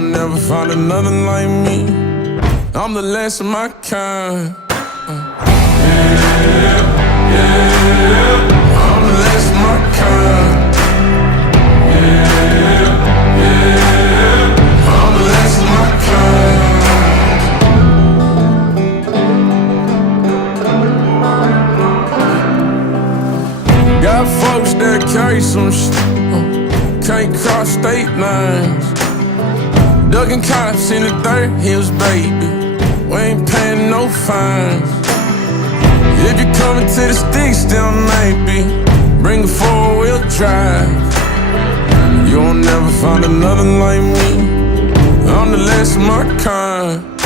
You'll never find another like me. I'm the last of my kind. I'm the last of my kind. I'm the last of my kind. Got folks that carry some shit, can't cross state lines. Ducking cops in the dirt hills, baby. We ain't paying no fines. If you're coming to the sticks, then maybe bring a four-wheel drive. You'll never find another like me. I'm the last of my kind.